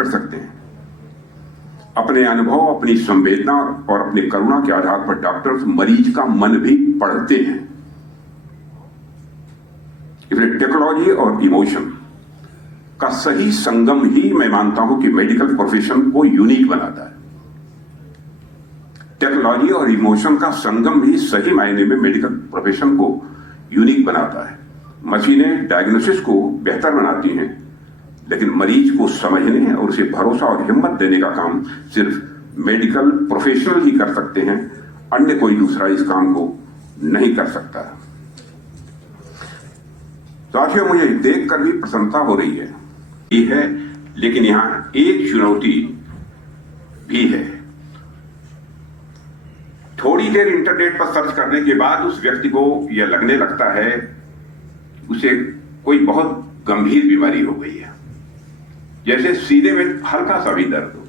कर सकते हैं। अपने अनुभव, अपनी संवेदना और अपनी करुणा के आधार पर डॉक्टर्स मरीज का मन भी पढ़ते हैं। इसलिए टेक्नोलॉजी और इमोशन का सही संगम ही मैं मानता हूं कि मेडिकल प्रोफेशन को यूनिक बनाता है। टेक्नोलॉजी और इमोशन का संगम ही सही मायने में मेडिकल प्रोफेशन को यूनिक बनाता है। मशीनें डायग्नोसिस को बेहतर बनाती हैं, लेकिन मरीज को समझने और उसे भरोसा और हिम्मत देने का काम सिर्फ मेडिकल प्रोफेशनल ही कर सकते हैं, अन्य कोई दूसरा इस काम को नहीं कर सकता। साथियों, मुझे देखकर भी प्रसन्नता हो रही है, ये है, लेकिन यहां एक चुनौती भी है। थोड़ी देर इंटरनेट पर सर्च करने के बाद उस व्यक्ति को यह लगने लगता है उसे कोई बहुत गंभीर बीमारी हो गई है। जैसे सीधे में हल्का सा भी दर्द हो,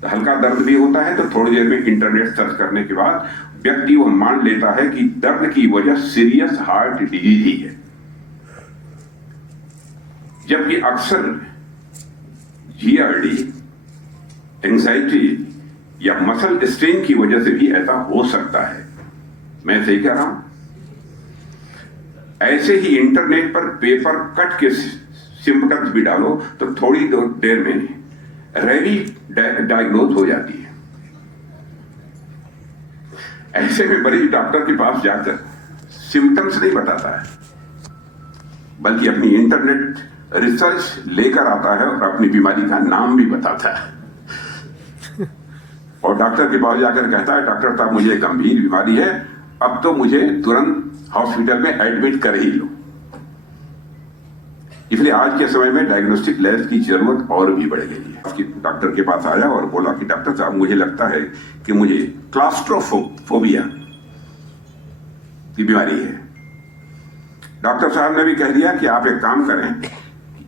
तो हल्का दर्द भी होता है तो थोड़ी देर में इंटरनेट सर्च करने के बाद व्यक्ति वो मान लेता है कि दर्द की वजह सीरियस हार्ट डिजीज ही है, जबकि अक्सर जीआरडी, एंजाइटी या मसल स्ट्रेन की वजह से भी ऐसा हो सकता है। मैं सही कह रहा हूं? ऐसे ही इंटरनेट पर पेपर कट के सिम्पटम्स भी डालो तो थोड़ी देर में रेवी डायग्नोज हो जाती है। ऐसे में मरीज डॉक्टर के पास जाकर सिम्पटम्स नहीं बताता है, बल्कि अपनी इंटरनेट रिसर्च लेकर आता है और अपनी बीमारी का नाम भी बताता है और डॉक्टर के पास जाकर कहता है, डॉक्टर साहब मुझे गंभीर बीमारी है, अब तो मुझे तुरंत हॉस्पिटल में एडमिट कर ही लो। इसलिए आज के समय में डायग्नोस्टिक लैब की जरूरत और भी बढ़ गई है। डॉक्टर के पास आया और बोला कि डॉक्टर साहब मुझे लगता है कि मुझे क्लास्ट्रोफोबिया की बीमारी है। डॉक्टर साहब ने भी कह दिया कि आप एक काम करें,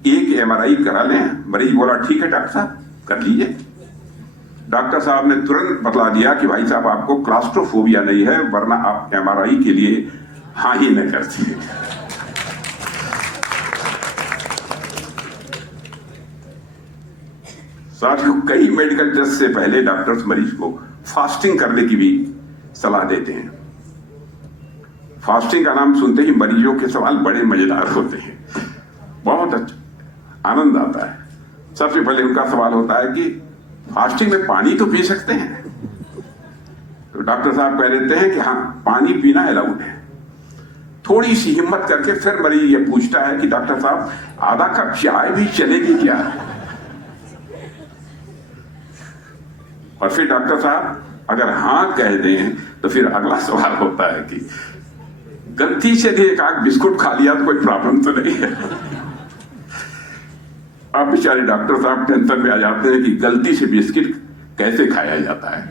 एक एमआरआई करा लें। मरीज बोला ठीक है डॉक्टर साहब, कर लीजिए। डॉक्टर साहब ने तुरंत बतला दिया कि भाई साहब आपको क्लास्ट्रोफोबिया नहीं है, वरना आप एमआरआई के लिए हाँ ही न करते। साथियों, कई मेडिकल टेस्ट से पहले डॉक्टर्स मरीज को फास्टिंग करने की भी सलाह देते हैं। फास्टिंग का नाम सुनते ही मरीजों के सवाल बड़े मजेदार होते हैं, बहुत अच्छा आनंद आता है। सबसे पहले उनका सवाल होता है कि फास्टिंग में पानी तो पी सकते हैं? तो डॉक्टर साहब कह देते हैं कि हाँ, पानी पीना अलाउड है। थोड़ी सी हिम्मत करके फिर मरीज ये पूछता है कि डॉक्टर साहब आधा कप चाय भी चलेगी क्या? और फिर डॉक्टर साहब अगर हाँ कह दें तो फिर अगला सवाल होता है कि गलती से भी एक आध बिस्कुट खा लिया तो कोई प्रॉब्लम तो नहीं है? अब बेचारे डॉक्टर साहब टेंशन में आ जाते हैं कि गलती से बिस्किट कैसे खाया जाता है।